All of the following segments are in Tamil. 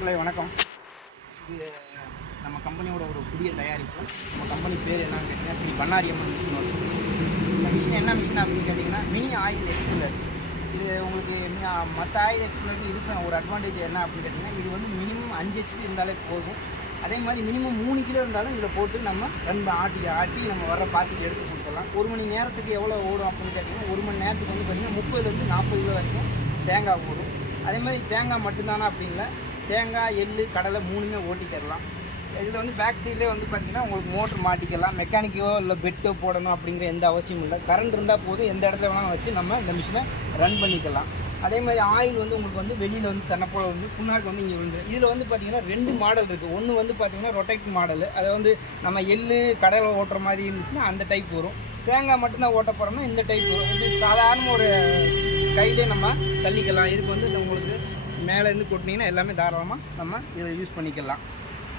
மக்களே வணக்கம். இது நம்ம கம்பெனியோட ஒரு புதிய தயாரிப்பு. நம்ம கம்பெனி பேர் என்னன்னு கேட்டிங்கன்னா ஸ்ரீ பண்ணாரியம்மன் மிஷின் ஒர்க்ஸ். இந்த மிஷின் என்ன மிஷின் அப்படின்னு கேட்டிங்கன்னா மினி ஆயில் எக்ஸ்பிளர். இது உங்களுக்கு மற்ற ஆயில் எக்ஸ்பிளருக்கு இதுக்கு ஒரு அட்வான்டேஜ் என்ன அப்படின்னு கேட்டிங்கன்னா இது வந்து மினிமம் 5 HP இருந்தாலே போதும். அதே மாதிரி மினிமம் 3 கிலோ இருந்தாலும் இதில் போட்டு நம்ம ஆட்டி நம்ம வர பாத்திக்கு எடுத்து கொடுத்துடலாம். 1 மணி நேரத்துக்கு எவ்வளோ ஓடும் அப்படின்னு கேட்டிங்கன்னா 1 மணி நேரத்துக்கு வந்து பார்த்திங்கன்னா 30 to 40 கிலோ வரைக்கும் தேங்காய் ஓடும். அதே மாதிரி தேங்காய் மட்டும்தானா அப்படிங்களா, தேங்காய் எள்ளு கடலை 3மே ஓட்டி தரலாம். இதில் வந்து பேக் சைட்லேயே வந்து பார்த்திங்கன்னா உங்களுக்கு மோட்ரு மாட்டிக்கலாம். மெக்கானிக்கோ இல்லை பெட்டோ போடணும் அப்படிங்கிற எந்த அவசியமும் இல்லை. கரண்ட் இருந்தால் போதும், எந்த இடத்துல வேணாலும் வச்சு நம்ம இந்த மிஷினை ரன் பண்ணிக்கலாம். அதே மாதிரி ஆயில் வந்து உங்களுக்கு வந்து வெளியில் வந்து தன்னப்போல வந்து புண்ணாக்கு வந்து இங்கே விழுந்து. இதில் வந்து பார்த்திங்கன்னா 2 மாடல் இருக்குது. ஒன்று வந்து பார்த்திங்கன்னா ரொட்டேட் மாடலு, அதை வந்து நம்ம எள்ளு கடலை ஓட்டுற மாதிரி இருந்துச்சுன்னா அந்த டைப் வரும். தேங்காய் மட்டும்தான் ஓட்ட போகிறோம்னா இந்த டைப் வரும். இது சாதாரண ஒரு கையிலே நம்ம தள்ளிக்கலாம். இதுக்கு வந்து உங்களுக்கு மேலேருந்து கொட்டினீங்கன்னா எல்லாமே தாராளமாக நம்ம இதை யூஸ் பண்ணிக்கலாம்.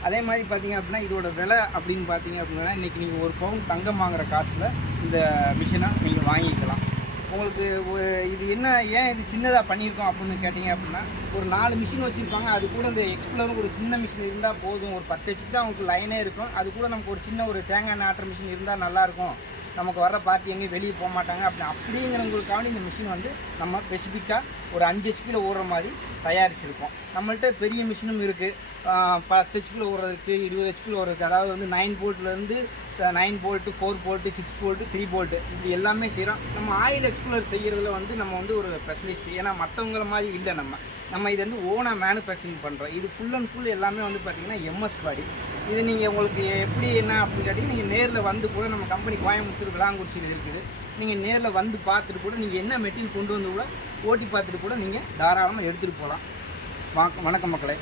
அதே மாதிரி பார்த்திங்க அப்படின்னா இதோட விலை அப்படின்னு பார்த்தீங்க அப்படின்னா இன்றைக்கி நீங்கள் 1 பவுன் தங்கம் வாங்குகிற காசில் இந்த மிஷினை நீங்கள் வாங்கிக்கலாம். உங்களுக்கு இது என்ன ஏன் இது சின்னதாக பண்ணியிருக்கோம் அப்படின்னு கேட்டிங்க அப்படின்னா ஒரு 4 மிஷின் வச்சுருப்பாங்க. அது கூட இந்த எக்ஸ்ப்ளரும் ஒரு சின்ன மிஷின் இருந்தால் போதும். ஒரு 10 HP தான் உங்களுக்கு லைனே இருக்கும். அது கூட நமக்கு ஒரு சின்ன ஒரு தேங்காய் நாட்டுற மிஷின் இருந்தால் நல்லாயிருக்கும். நமக்கு வர்ற பார்த்து எங்கேயும் வெளியே போக மாட்டாங்க அப்படிங்கிறவங்களுக்காக இந்த மிஷின் வந்து நம்ம ஸ்பெசிஃபிக்காக ஒரு 5 HP ஓடுற மாதிரி தயாரிச்சிருக்கோம். நம்மள்கிட்ட பெரிய மிஷினும் இருக்குது. 10 HP ஓடுறதுக்கு 20 HP ஓடுறதுக்கு, அதாவது வந்து 9 போல்ட்லேருந்து 9 போல்ட்டு 4 போல்ட்டு 6 போல்ட்டு 3 போல்ட்டு இப்படி எல்லாமே செய்கிறோம். நம்ம ஆயில் எக்ஸ்ப்ளோர் செய்கிறதுல வந்து நம்ம வந்து ஒரு ஸ்பெஷலிஸ்ட். ஏன்னா மற்றவங்கள மாதிரி இல்லை, நம்ம இது வந்து ஓனாக மேனுஃபேக்சரிங் பண்ணுறோம். இது ஃபுல் அண்ட் ஃபுல் எல்லாமே வந்து பார்த்திங்கன்னா MS பாடி. இது நீங்கள் உங்களுக்கு எப்படி என்ன அப்படின்னு கேட்டிங்கன்னா நீங்கள் நேரில் வந்து கூட நம்ம கம்பெனி கோயம்புத்தூர் விளாங்குறிச்சியில் இருக்குது. நீங்கள் நேரில் வந்து பார்த்துட்டு கூட நீங்கள் என்ன மெட்டீரியல் கொண்டு வந்து கூட ஓட்டி பார்த்துட்டு கூட நீங்கள் தாராளமாக எடுத்துகிட்டு போகலாம். வணக்கம் மக்களே.